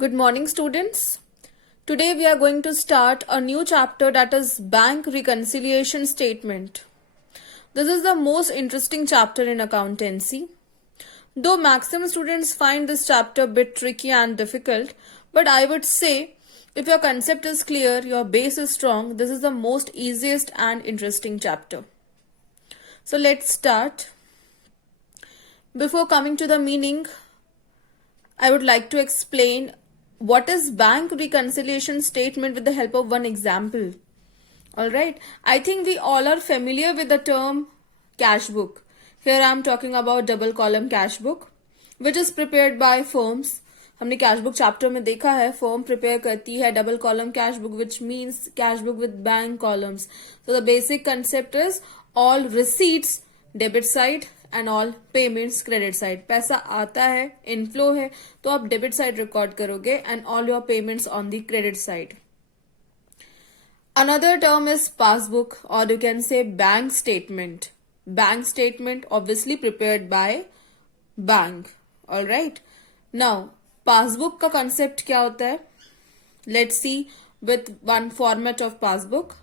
Good morning, students. Today we are going to start a new chapter, that is Bank Reconciliation Statement. This is the most interesting chapter in accountancy. Though maximum students find this chapter a bit tricky and difficult, but I would say if your concept is clear, your base is strong, this is the most easiest and interesting chapter. So let's start. Before coming to the meaning, I would like to explain what is bank reconciliation statement with the help of one example. Alright, I think we all are familiar with the term cash book. Here I am talking about double column cash book, which is prepared by firms. हमने cash book chapter में देखा है, firm prepare करती है double column cash book, which means cash book with bank columns. So the basic concept is all receipts debit side and all payments credit side. पैसा आता है, इनफ्लो है, तो आप डेबिट साइड रिकॉर्ड करोगे and all your payments on the credit side. Another term is passbook, or you can say bank statement. Bank statement obviously prepared by bank. Alright. Now, passbook का concept क्या होता है? Let's see with one format of passbook.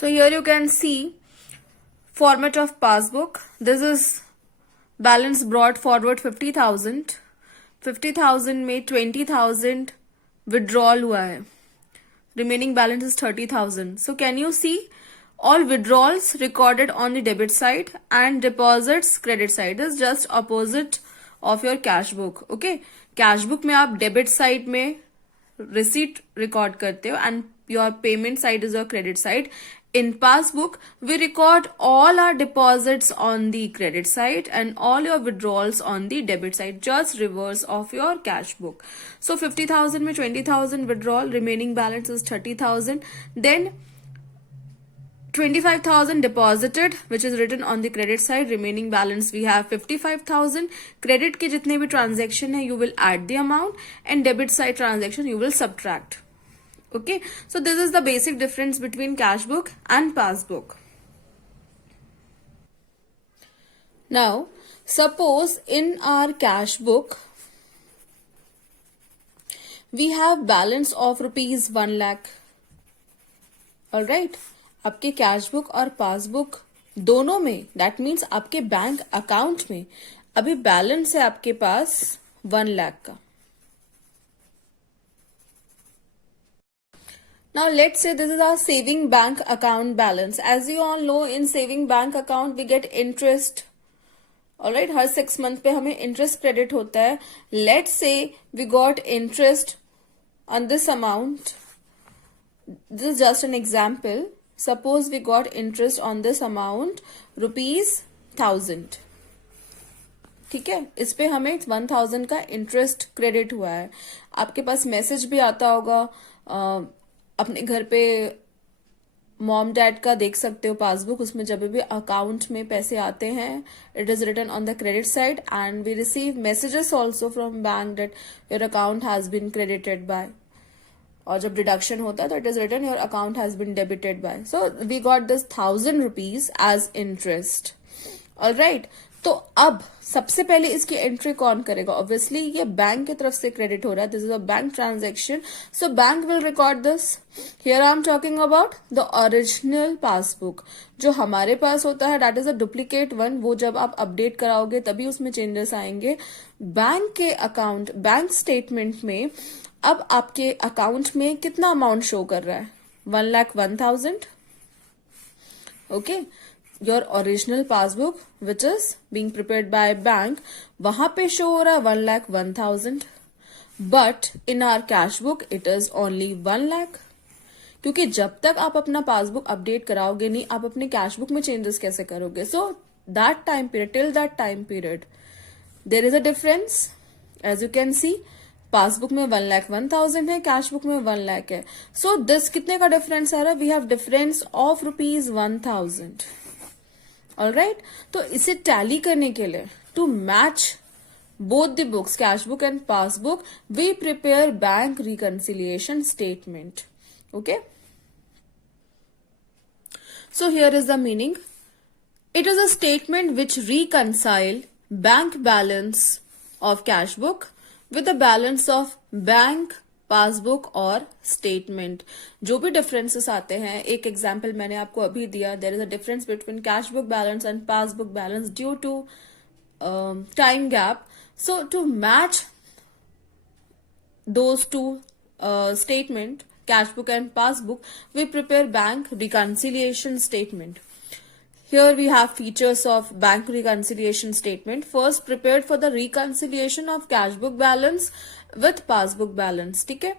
So here you can see format of passbook. This is balance brought forward 50,000. 50,000 में 20,000 withdrawal हुआ है. Remaining balance is 30,000. So can you see all withdrawals recorded on the debit side and deposits credit side is just opposite of your cash book. Okay, cash book में आप debit side में receipt record करते हो and your payment side is your credit side. In passbook, we record all our deposits on the credit side and all your withdrawals on the debit side, just reverse of your cash book. So 50,000 में 20,000 withdrawal, remaining balance is 30,000. Then 25,000 deposited, which is written on the credit side. Remaining balance we have 55,000. Credit के जितने भी transaction है, you will add the amount, and debit side transaction you will subtract. Okay, so this is the basic difference between cash book and passbook. Now, suppose in our cash book, we have balance of rupees 1 lakh. Alright, आपके cash book और पासबुक दोनों में, that means आपके bank account में अभी बैलेंस है आपके पास 1 लाख का. Now let's say this is our saving bank account balance. As you all know, in saving bank account we get interest. Alright, हर 6 month पे हमें interest credit होता है. Let's say we got interest on this amount. This is just an example. Suppose we got interest on this amount rupees 1000. ठीक है, इस पे हमें 1000 का इंटरेस्ट क्रेडिट हुआ है. आपके पास मैसेज भी आता होगा, अपने घर पे मॉम डैड का देख सकते हो पासबुक, उसमें जब भी अकाउंट में पैसे आते हैं it is written on the credit side and we receive messages also from bank that your account has been credited by, और जब डिडक्शन होता है तो it is written your account has been debited by. So we got this 1000 rupees as interest. Alright, तो अब सबसे पहले इसकी एंट्री कौन करेगा? ऑब्वियसली ये बैंक की तरफ से क्रेडिट हो रहा है, this is a bank transaction, so bank will record this. Here I am talking about the original passbook. जो हमारे पास होता है that is a duplicate one, वो जब आप अपडेट कराओगे तभी उसमें चेंजेस आएंगे. बैंक के अकाउंट, बैंक स्टेटमेंट में अब आपके अकाउंट में कितना अमाउंट शो कर रहा है? 1,01,000. Okay, your original passbook which is being prepared by bank, वहां पे शो हो रहा है 1,01,000. But in our cash book it is only 1 lakh. क्योंकि जब तक आप अपना पासबुक अपडेट कराओगे नहीं, आप अपने कैश बुक में चेंजेस कैसे करोगे? So that time period, till that time period there is a difference. As you can see, passbook में 1,01,000 है, कैश बुक में 1 लाख है. सो दिस कितने का डिफरेंस आ रहा है? We have difference of rupees 1,000. Alright, तो इसे टैली करने के लिए, to match both the books, cash book and passbook, we prepare bank reconciliation statement. Okay, so here is the meaning. It is a statement which reconcile bank balance of cash book with the balance of bank passbook और स्टेटमेंट. जो भी डिफरेंसेस आते हैं, एक एग्जांपल मैंने आपको अभी दिया, there is a difference between cash book balance and passbook balance due to time gap. So to match those two statement, cash book and passbook, we prepare bank reconciliation statement. Here we have features of bank reconciliation statement. First, prepared for the reconciliation of cash book balance with passbook balance. ठीक है,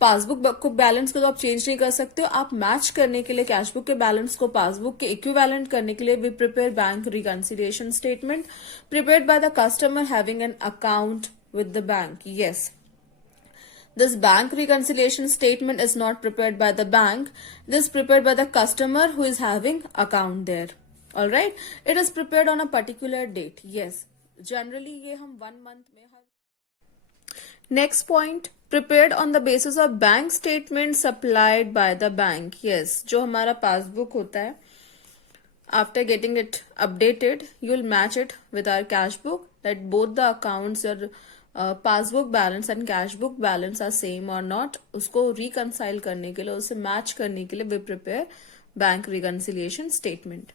पासबुक को बैलेंस को तो आप चेंज नहीं कर सकते हो, आप मैच करने के लिए कैश बुक के बैलेंस को पासबुक के इक्विवेलेंट करने के लिए we prepare bank reconciliation statement prepared by the customer having an account with the bank. Yes, this bank reconciliation statement is not prepared by the bank. This is prepared by the customer who is having account there. All right, it is prepared on a particular date. Yes, generally ये हम 1 month में हर. Next point, prepared on the basis of bank statement supplied by the bank. Yes, जो हमारा पासबुक होता है, after getting it updated, you will match it with our cash book that both the accounts are passbook balance and cash book balance are same और not. उसको reconcile करने के लिए, उसे मैच करने के लिए we prepare bank reconciliation statement.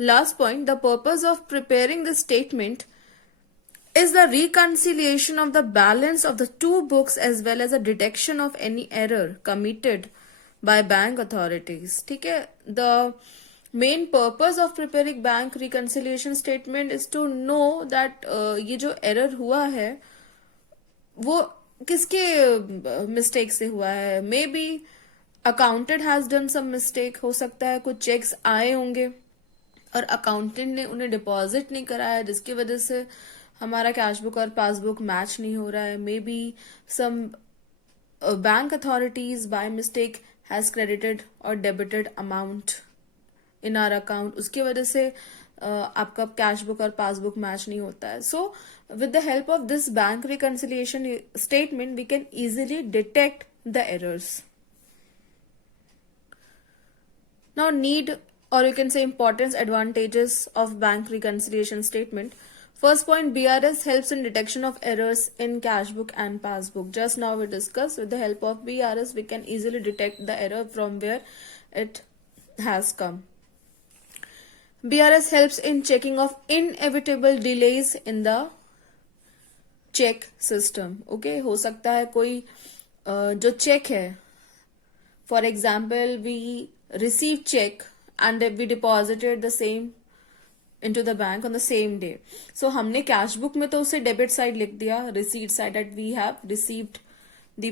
Last point, the purpose of preparing this statement is the reconciliation of the balance of the two books as well as a detection of any error committed by bank authorities. ठीक है, the main purpose of preparing bank reconciliation statement is to know that ये जो error हुआ है वो किसके मिस्टेक से हुआ है. Maybe accountant has done some mistake, हो सकता है कुछ चेक्स आए होंगे और अकाउंटेंट ने उन्हें डिपॉजिट नहीं कराया जिसकी वजह से हमारा कैश बुक और पासबुक मैच नहीं हो रहा है. Maybe some bank authorities by mistake has credited और debited amount in our account, उसकी वजह से आपका कैश बुक और पासबुक मैच नहीं होता है. So with the help of this bank reconciliation statement we can easily detect the errors. Now need or you can say importance advantages of bank reconciliation statement. First point, BRS helps in detection of errors in cash book and passbook. Just now we discussed with the help of BRS we can easily detect the error from where it has come. BRS helps in checking of inevitable delays in the check system. Okay, हो सकता है कोई जो check है, for example we receive check and we deposited the same into the bank on the same day. So हमने cash book में तो उसे डेबिट साइड लिख दिया, receipt side that we have received the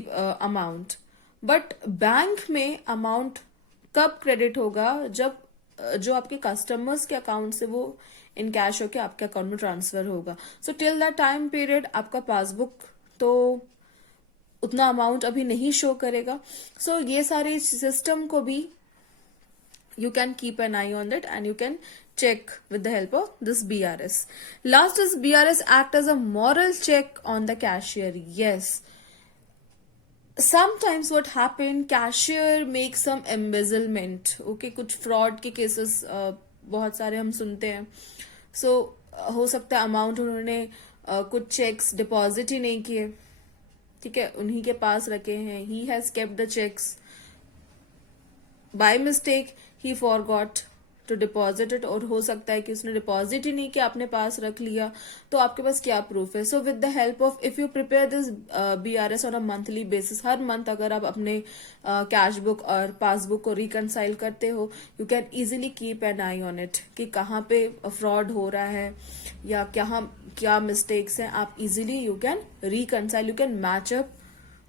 amount. But bank में अमाउंट कब क्रेडिट होगा, जब जो आपके कस्टमर्स के अकाउंट से वो इन कैश होके आपके अकाउंट में ट्रांसफर होगा. So till that time period आपका पासबुक तो उतना अमाउंट अभी नहीं शो करेगा. सो ये सारे सिस्टम को भी you can keep an eye on that and you can check with the help of this BRS. Last is BRS act as a moral check on the cashier. Yes, sometimes what happen, cashier makes some embezzlement. Okay, कुछ fraud के cases बहुत सारे हम सुनते हैं. So हो सकता है अमाउंट उन्होंने कुछ चेक्स डिपॉजिट ही नहीं किए, ठीक है, उन्हीं के पास रखे हैं. he has kept the checks by mistake, he forgot to deposit it, और हो सकता है कि उसने डिपॉजिट ही नहीं किया, अपने पास रख लिया, तो आपके पास क्या प्रूफ है. So with the help of if you prepare this BRS on a monthly basis, हर मंथ अगर आप अपने कैश बुक और पासबुक को रिकंसाइल करते हो, you can easily keep an I on it कि कहाँ पे फ्रॉड हो रहा है या क्या मिस्टेक्स हैं. आप easily you can reconcile, you can match up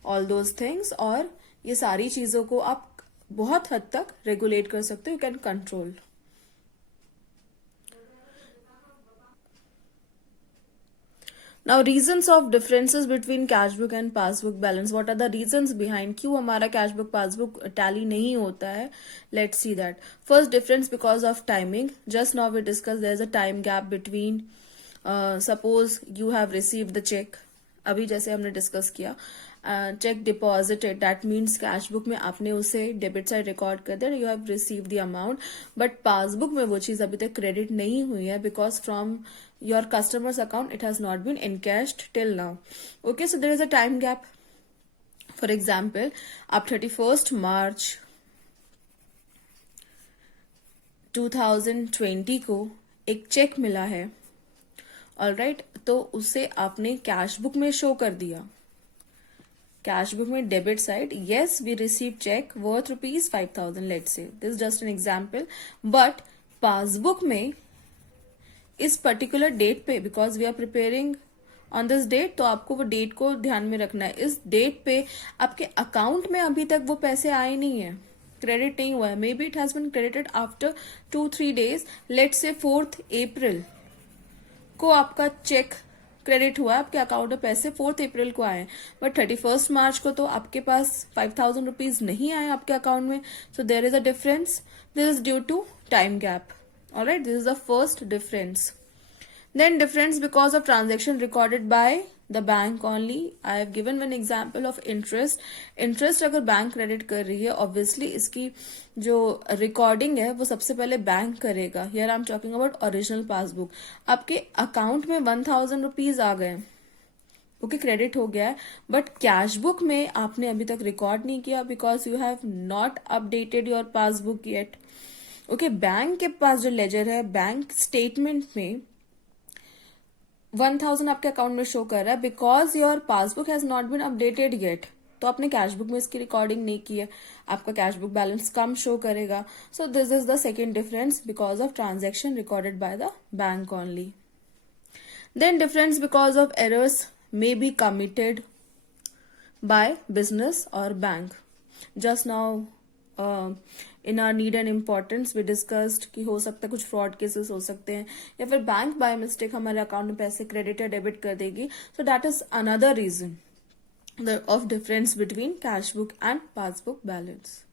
all those things, और ये सारी चीजों को आप बहुत हद तक रेगुलेट कर सकते हो, you can control. Now reasons of differences between cash book and passbook balance. What are the reasons behind क्यों हमारा कैश बुक पासबुक टैली नहीं होता है. Let's see that. First difference because of timing. Just now we discuss there is a time gap between suppose you have received the cheque, अभी जैसे हमने discuss किया, cheque deposited, that means cash book में आपने उसे debit side record कर दिया, you have receive the amount, but passbook में वो चीज अभी तक क्रेडिट नहीं हुई है because from your customers account it has not been encashed till now. Okay, so there is a time gap. For example, आप 31 मार्च 2020 को एक चेक मिला है, ऑलराइट, तो उसे आपने कैश बुक में शो कर दिया. कैश बुक में debit side, yes we received check worth rupees 5,000, let's say this is just an example, but passbook में इस पर्टिकुलर डेट पे, because we are preparing on this date, तो आपको वो डेट को ध्यान में रखना है. इस डेट पे आपके अकाउंट में अभी तक वो पैसे आए नहीं है, क्रेडिट नहीं हुआ है. Maybe it has been credited after 2-3 days, let's say 4th अप्रैल को आपका चेक क्रेडिट हुआ, आपके अकाउंट में पैसे 4th अप्रैल को आए, बट 31 मार्च को तो आपके पास 5,000 रुपीज नहीं आए आपके अकाउंट में. So there is a difference. This is due to time gap. Alright, this is the first difference. Then difference because of transaction recorded by the bank only. I have given one example of interest. Interest अगर bank credit कर रही है, obviously इसकी जो रिकॉर्डिंग है वो सबसे पहले बैंक करेगा. Here I'm talking about original passbook. आपके अकाउंट में 1,000 रुपीज आ गए, ओके, क्रेडिट हो गया है, बट कैश बुक में आपने अभी तक रिकॉर्ड नहीं किया because you have not updated your passbook yet. Okay, bank के पास जो लेजर है, बैंक स्टेटमेंट में 1,000 आपके अकाउंट में शो कर रहा है because your passbook has not been updated yet. तो आपने कैश बुक में इसकी रिकॉर्डिंग नहीं की है, आपका कैश बुक बैलेंस कम शो करेगा. So this is the second difference because of transaction recorded by the bank only. Then difference because of errors may be committed by business or bank. Just now in our need and importance we discussed कि हो सकता है कुछ fraud cases हो सकते हैं, या फिर बैंक बाय मिस्टेक हमारे अकाउंट में पैसे क्रेडिट या डेबिट कर देगी. So that is another reason of difference between cash book and passbook balance.